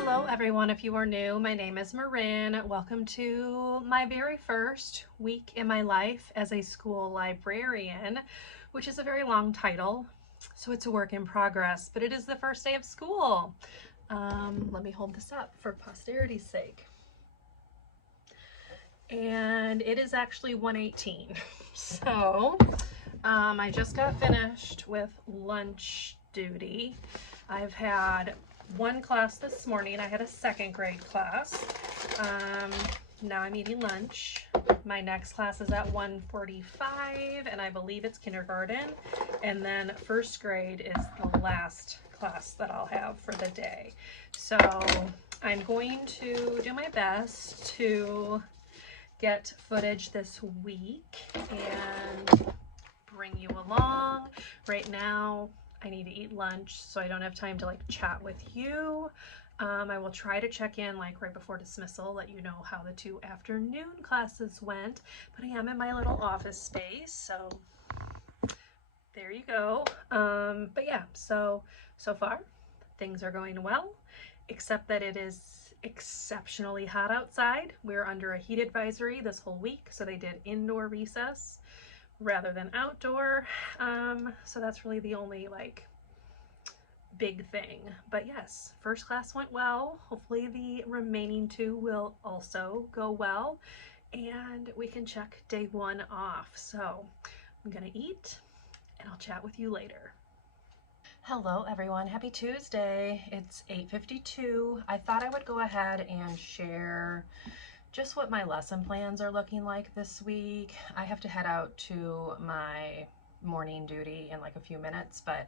Hello everyone, if you are new, my name is Marin. Welcome to my very first week in my life as a school librarian, which is a very long title, so it's a work in progress, but it is the first day of school. Let me hold this up for posterity's sake. And it is actually 1:18, so I just got finished with lunch duty. I've had one class this morning. I had a second grade class. Now I'm eating lunch. My next class is at 1:45, and I believe it's kindergarten. And then first grade is the last class that I'll have for the day. So I'm going to do my best to get footage this week and bring you along. Right now, I need to eat lunch, so I don't have time to like chat with you. I will try to check in like right before dismissal, let you know how the 2 afternoon classes went, but I am in my little office space, so there you go. But yeah, so far things are going well, except that it is exceptionally hot outside. We're under a heat advisory this whole week, so they did indoor recess rather than outdoor. So that's really the only like big thing. But yes, first class went well. Hopefully the remaining 2 will also go well, and we can check day 1 off. So I'm gonna eat and I'll chat with you later. Hello everyone, happy Tuesday. It's 8:52. I thought I would go ahead and share just what my lesson plans are looking like this week. I have to head out to my morning duty in like a few minutes, but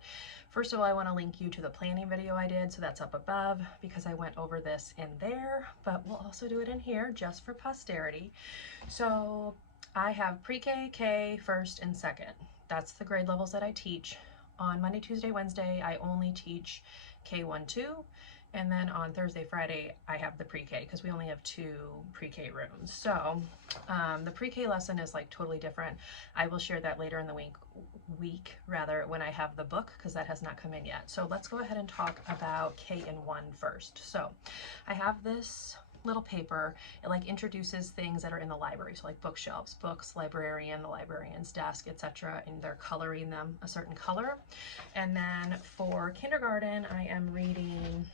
first of all, I want to link you to the planning video I did, so that's up above because I went over this in there, but we'll also do it in here just for posterity. So I have pre-K, K, first, and second. That's the grade levels that I teach. On Monday, Tuesday, Wednesday, I only teach K1, 2. And then on Thursday, Friday, I have the pre-K because we only have 2 pre-K rooms. So the pre-K lesson is like totally different. I will share that later in the week rather, when I have the book, because that has not come in yet. So let's go ahead and talk about K1 first. So I have this little paper. It like introduces things that are in the library, so like bookshelves, books, librarian, the librarian's desk, etc., and they're coloring them a certain color. And then for kindergarten, I am reading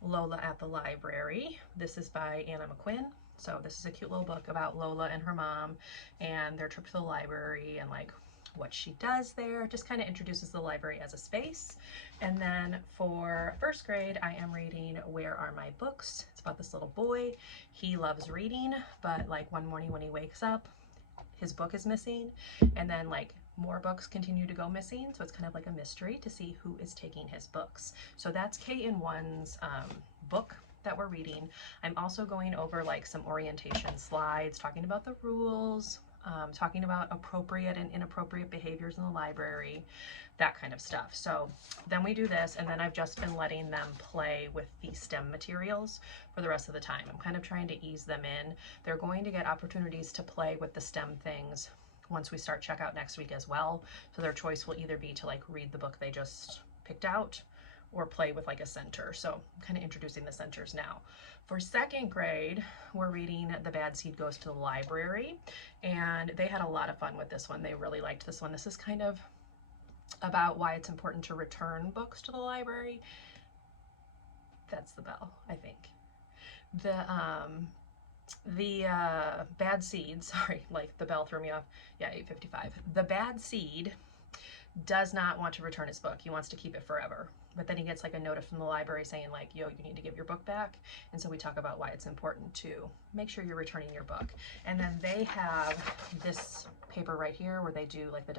Lola at the Library. This is by Anna McQuinn. So this is a cute little book about Lola and her mom and their trip to the library and like what she does there. Just kind of introduces the library as a space. And then for first grade, I am reading Where Are My Books? It's about this little boy. He loves reading, but like one morning when he wakes up, his book is missing, and then like more books continue to go missing, so it's kind of like a mystery to see who is taking his books. So that's K1's book that we're reading. I'm also going over like some orientation slides, talking about the rules, talking about appropriate and inappropriate behaviors in the library, that kind of stuff. So then we do this, and then I've just been letting them play with the STEM materials for the rest of the time. I'm kind of trying to ease them in. They're going to get opportunities to play with the STEM things once we start checkout next week as well. So their choice will either be to like read the book they just picked out or play with like a center. So I'm kind of introducing the centers now. For second grade, we're reading The Bad Seed Goes to the Library, and they had a lot of fun with this one. They really liked this one. This is kind of about why it's important to return books to the library. That's the bell, I think. The bad seed, sorry, like the bell threw me off. Yeah, 8:55. The bad seed does not want to return his book. He wants to keep it forever. But then he gets like a notice from the library saying like, yo, you need to give your book back. And so we talk about why it's important to make sure you're returning your book. And then they have this paper right here where they do like the ...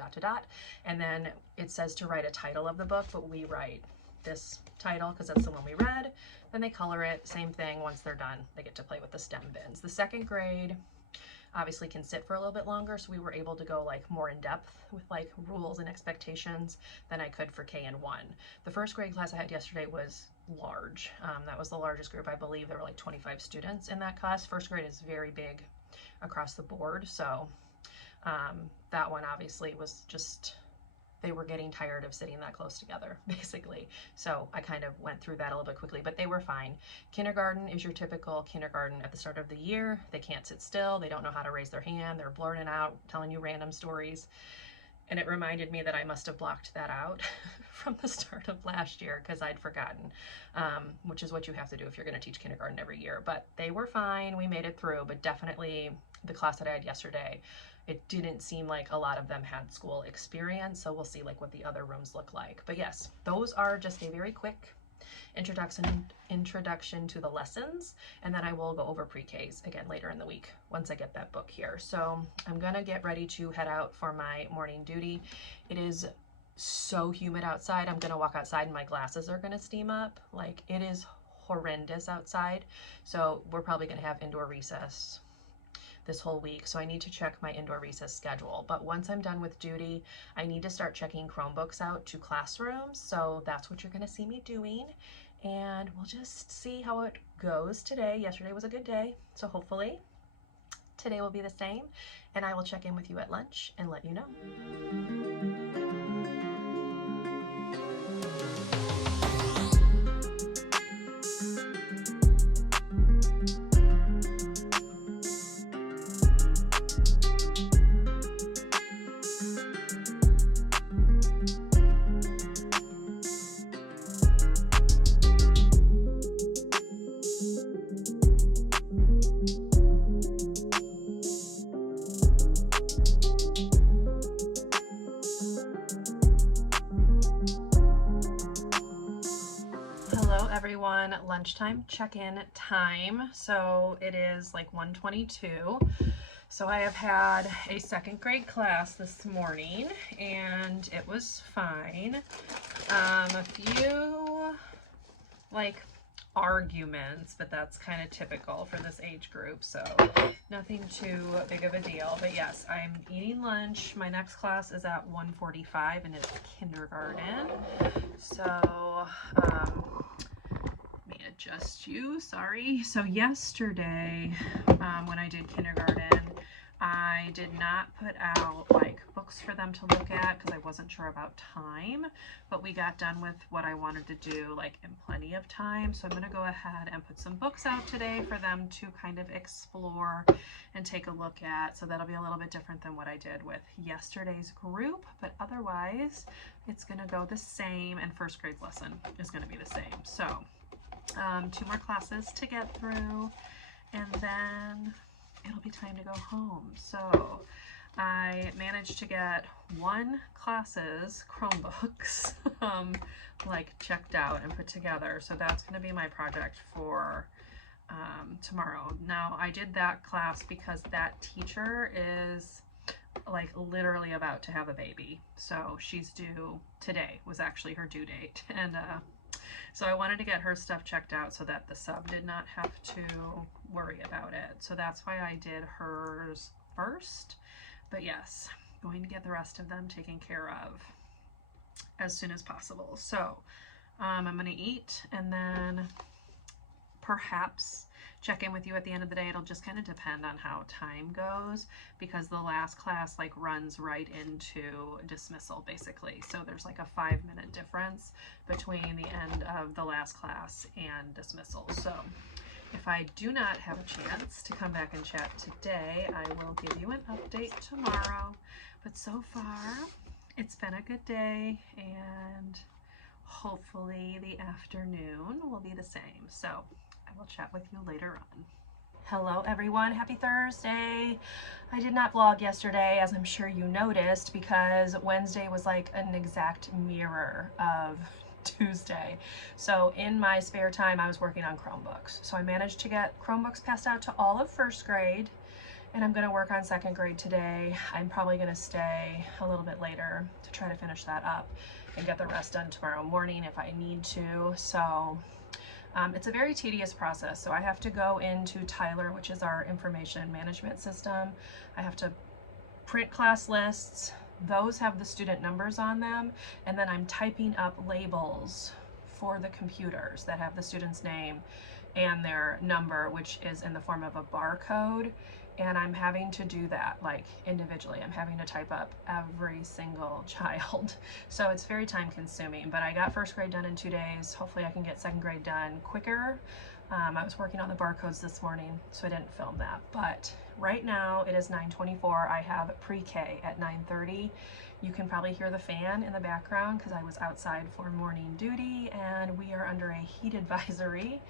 And then it says to write a title of the book, but we write this title because that's the one we read. Then they color it, same thing. Once they're done, they get to play with the STEM bins. The second grade obviously can sit for a little bit longer, so we were able to go like more in depth with like rules and expectations than I could for K1. The first grade class I had yesterday was large. That was the largest group. I believe there were like 25 students in that class. First grade is very big across the board, so that one obviously was just they were getting tired of sitting that close together, basically. So I kind of went through that a little bit quickly, but they were fine. Kindergarten is your typical kindergarten at the start of the year. They can't sit still. They don't know how to raise their hand. They're blurting out, telling you random stories. And it reminded me that I must have blocked that out from the start of last year because I'd forgotten, which is what you have to do if you're going to teach kindergarten every year. But they were fine. We made it through, but definitely the class that I had yesterday, it didn't seem like a lot of them had school experience. So we'll see like what the other rooms look like. But yes, those are just a very quick introduction to the lessons, and then I will go over pre-Ks again later in the week once I get that book here. So I'm gonna get ready to head out for my morning duty. It is so humid outside. I'm gonna walk outside and my glasses are gonna steam up. Like, it is horrendous outside. So we're probably gonna have indoor recess this whole week, so I need to check my indoor recess schedule. But once I'm done with duty, I need to start checking Chromebooks out to classrooms, so that's what you're going to see me doing, and we'll just see how it goes today. Yesterday was a good day, so hopefully today will be the same, and I will check in with you at lunch and let you know. Everyone, lunchtime check-in time. So it is like 1:22. So I have had a second grade class this morning and it was fine. A few like arguments, but that's kind of typical for this age group, so nothing too big of a deal. But yes, I'm eating lunch. My next class is at 1:45 and it's kindergarten. So adjust you, sorry. So yesterday, when I did kindergarten, I did not put out like books for them to look at because I wasn't sure about time, but we got done with what I wanted to do like in plenty of time. So I'm going to go ahead and put some books out today for them to kind of explore and take a look at. So that'll be a little bit different than what I did with yesterday's group, but otherwise it's going to go the same, and first grade lesson is going to be the same. So 2 more classes to get through, and then it'll be time to go home. So I managed to get 1 class's Chromebooks like checked out and put together. So that's going to be my project for tomorrow. Now I did that class because that teacher is like literally about to have a baby. So she's due today, was actually her due date, and so I wanted to get her stuff checked out so that the sub did not have to worry about it. So that's why I did hers first. But yes, going to get the rest of them taken care of as soon as possible. So I'm going to eat and then perhaps check in with you at the end of the day. It'll just kind of depend on how time goes, because the last class like runs right into dismissal basically. So there's like a 5-minute difference between the end of the last class and dismissal. So if I do not have a chance to come back and chat today, I will give you an update tomorrow. But so far, it's been a good day, and hopefully the afternoon will be the same. So I will chat with you later on. Hello everyone, happy Thursday. I did not vlog yesterday, as I'm sure you noticed, because Wednesday was like an exact mirror of Tuesday. So in my spare time I was working on Chromebooks. So I managed to get Chromebooks passed out to all of first grade, and I'm going to work on second grade today. I'm probably going to stay a little bit later to try to finish that up and get the rest done tomorrow morning if I need to. So it's a very tedious process. So I have to go into Tyler, which is our information management system. I have to print class lists. Those have the student numbers on them. And then I'm typing up labels for the computers that have the student's name and their number, which is in the form of a barcode. and I'm having to do that like individually. I'm having to type up every single child. So it's very time consuming, but I got first grade done in 2 days. Hopefully I can get second grade done quicker. I was working on the barcodes this morning, so I didn't film that. But right now it is 9:24. I have pre-K at 9:30. You can probably hear the fan in the background because I was outside for morning duty, and we are under a heat advisory.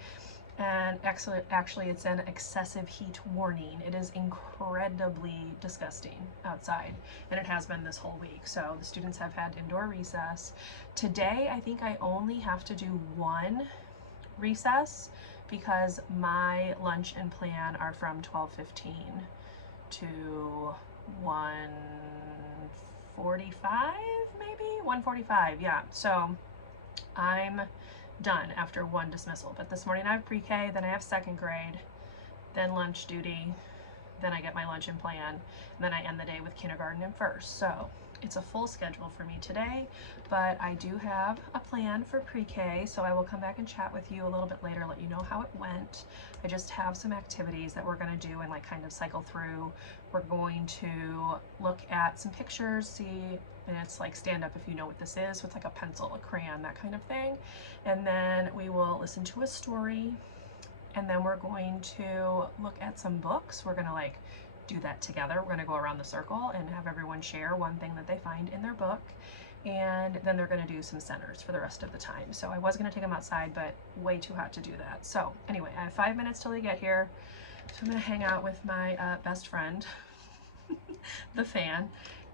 And actually it's an excessive heat warning. It is incredibly disgusting outside, and it has been this whole week. So the students have had indoor recess. Today, I think I only have to do one recess because my lunch and plan are from 12:15 to 1:45, maybe 1:45. Yeah, so I'm done after one dismissal. But this morning I have pre-K, then I have second grade, then lunch duty, then I get my lunch and plan, and then I end the day with kindergarten and first. So it's a full schedule for me today, but I do have a plan for pre-K, so I will come back and chat with you a little bit later, let you know how it went. I just have some activities that we're going to do and like kind of cycle through. We're going to look at some pictures, see, and it's like stand up if you know what this is. So it's like a pencil, a crayon, that kind of thing. And then we will listen to a story, and then we're going to look at some books. We're going to like do that together. We're going to go around the circle and have everyone share one thing that they find in their book, and then they're going to do some centers for the rest of the time. So I was going to take them outside, but way too hot to do that. So anyway, I have 5 minutes till they get here, so I'm going to hang out with my best friend, the fan,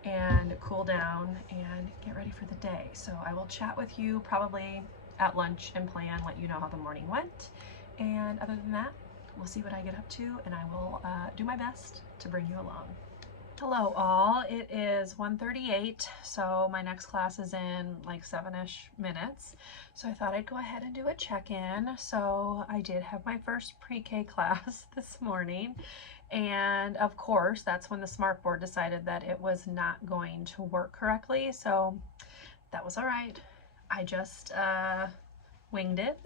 and cool down and get ready for the day. So I will chat with you probably at lunch and plan, let you know how the morning went. And other than that, we'll see what I get up to, and I will do my best to bring you along. Hello all, it is 1:38, so my next class is in like 7-ish minutes. So I thought I'd go ahead and do a check-in. So I did have my first pre-K class this morning, and of course that's when the smart board decided that it was not going to work correctly. So that was all right. I just winged it.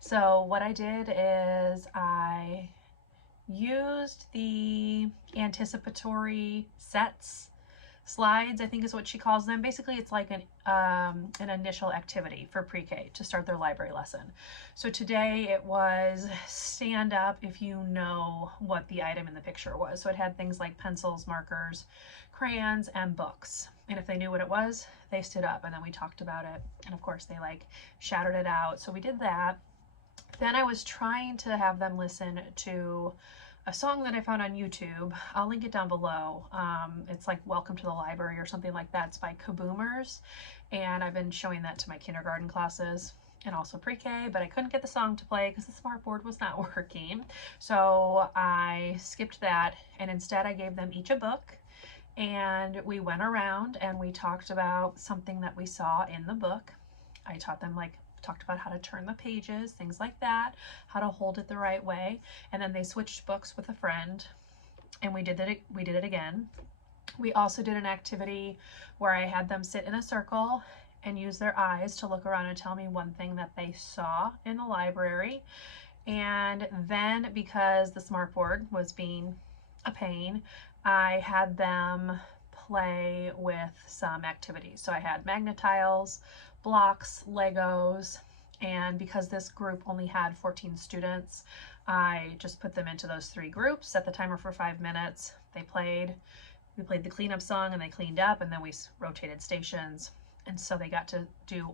So what I did is I used the anticipatory sets slides, I think is what she calls them. Basically, it's like an initial activity for pre-K to start their library lesson. So today it was stand up if you know what the item in the picture was. So it had things like pencils, markers, crayons, and books. And if they knew what it was, they stood up, and then we talked about it. And of course they like shouted it out. So we did that. Then I was trying to have them listen to a song that I found on YouTube. I'll link it down below. It's like Welcome to the Library or something like that. It's by Kaboomers, and I've been showing that to my kindergarten classes and also pre-K, but I couldn't get the song to play because the smart board was not working. So I skipped that, and instead I gave them each a book, and we went around and we talked about something that we saw in the book. I taught them talked about how to turn the pages, things like that, how to hold it the right way. And then they switched books with a friend, and we did it again. We also did an activity where I had them sit in a circle and use their eyes to look around and tell me one thing that they saw in the library. And then, because the smart board was being a pain, I had them play with some activities. So I had magnet tiles, blocks, Legos, and because this group only had 14 students, I just put them into those 3 groups, set the timer for 5 minutes. They played, we played the cleanup song, and they cleaned up, and then we rotated stations. And so they got to do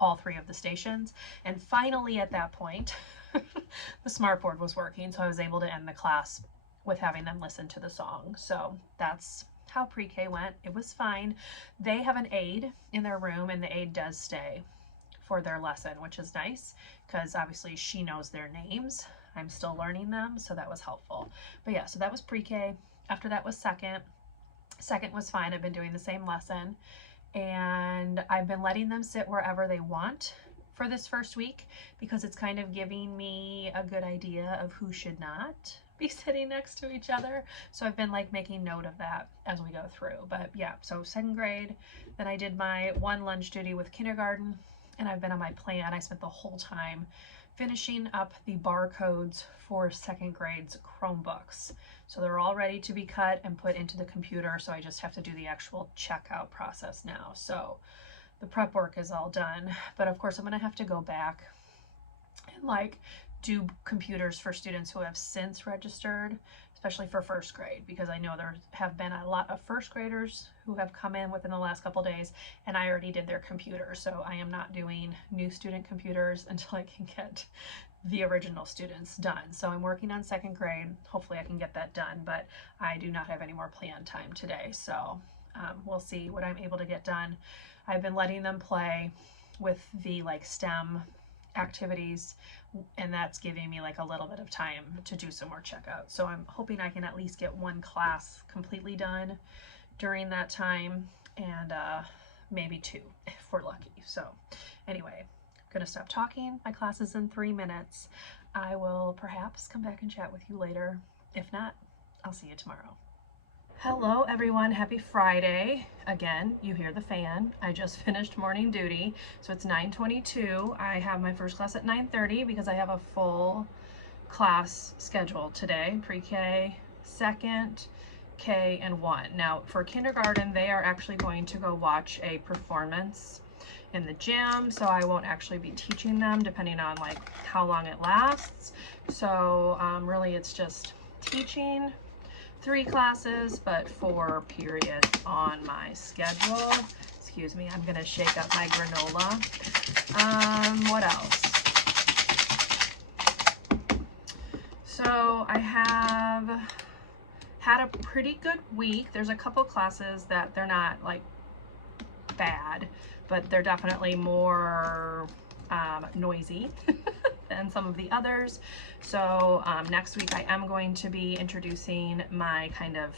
all 3 of the stations. And finally at that point, the smart board was working, so I was able to end the class with having them listen to the song. So that's how pre-K went. It was fine. They have an aide in their room, and the aide does stay for their lesson, which is nice because obviously she knows their names. I'm still learning them, so that was helpful. But yeah, so that was pre-K. After that was second. Second was fine. I've been doing the same lesson, and I've been letting them sit wherever they want for this first week because it's kind of giving me a good idea of who should not be sitting next to each other. So I've been like making note of that as we go through. But yeah, so second grade, then I did my 1 lunch duty with kindergarten, and I've been on my plan. I spent the whole time finishing up the barcodes for second grade's Chromebooks. So they're all ready to be cut and put into the computer, so I just have to do the actual checkout process now. So the prep work is all done, but of course I'm gonna have to go back and like do computers for students who have since registered, especially for first grade, because I know there have been a lot of first graders who have come in within the last couple days, and I already did their computer, so I am not doing new student computers until I can get the original students done. So I'm working on second grade. Hopefully I can get that done, but I do not have any more planned time today, so we'll see what I'm able to get done. I've been letting them play with the like STEM activities, and that's giving me like a little bit of time to do some more checkout. So I'm hoping I can at least get one class completely done during that time, and maybe two if we're lucky. So anyway, I'm gonna stop talking. My class is in 3 minutes. I will perhaps come back and chat with you later. If not, I'll see you tomorrow. Hello everyone, happy Friday. Again, you hear the fan. I just finished morning duty, so it's 9:22. I have my first class at 9:30 because I have a full class schedule today, pre-K, second, K, and 1. Now for kindergarten, they are actually going to go watch a performance in the gym, so I won't actually be teaching them depending on like how long it lasts. So really it's just teaching 3 classes, but 4 periods on my schedule. Excuse me, I'm gonna shake up my granola. What else? So I have had a pretty good week. There's a couple classes that they're not like bad, but they're definitely more noisy than some of the others. So next week I am going to be introducing my kind of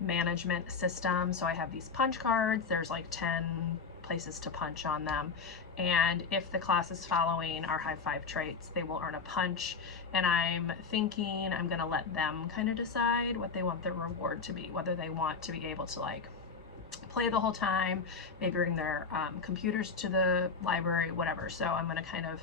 management system. So I have these punch cards. There's like 10 places to punch on them, and if the class is following our high 5 traits, they will earn a punch. And I'm thinking I'm gonna let them kind of decide what they want their reward to be, whether they want to be able to like play the whole time, maybe bring their computers to the library, whatever. So I'm going to kind of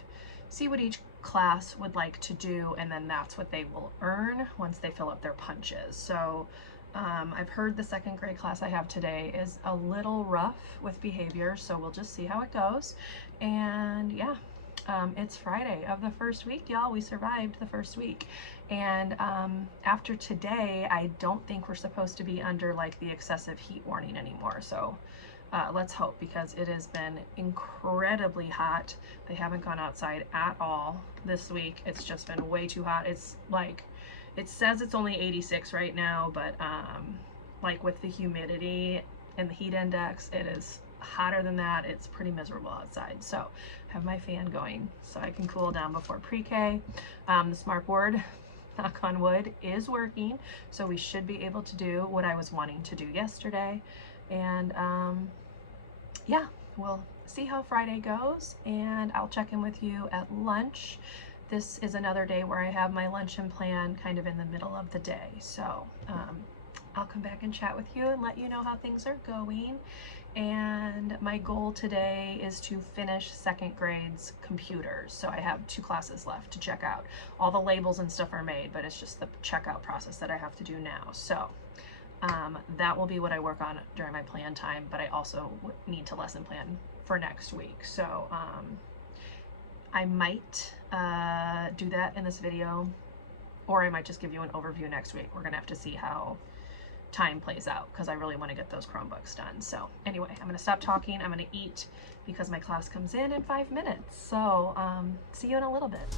see what each class would like to do, and then that's what they will earn once they fill up their punches. So I've heard the second grade class I have today is a little rough with behavior, so we'll just see how it goes. And yeah, it's Friday of the first week, y'all. We survived the first week. And after today, I don't think we're supposed to be under like the excessive heat warning anymore. So let's hope, because it has been incredibly hot. They haven't gone outside at all this week. It's just been way too hot. It's like, it says it's only 86 right now, but like with the humidity and the heat index, it is hotter than that. It's pretty miserable outside. So I have my fan going so I can cool down before pre-K. The smart board, knock on wood, is working, so we should be able to do what I was wanting to do yesterday. And yeah, we'll see how Friday goes, and I'll check in with you at lunch. This is another day where I have my luncheon plan kind of in the middle of the day, so I'll come back and chat with you and let you know how things are going. And my goal today is to finish second grade's computers. So I have 2 classes left to check out. All the labels and stuff are made, but it's just the checkout process that I have to do now. So that will be what I work on during my plan time, but I also need to lesson plan for next week. So I might do that in this video, or I might just give you an overview next week. We're gonna have to see how time plays out, because I really want to get those Chromebooks done. So anyway, I'm going to stop talking. I'm going to eat because my class comes in 5 minutes. So see you in a little bit.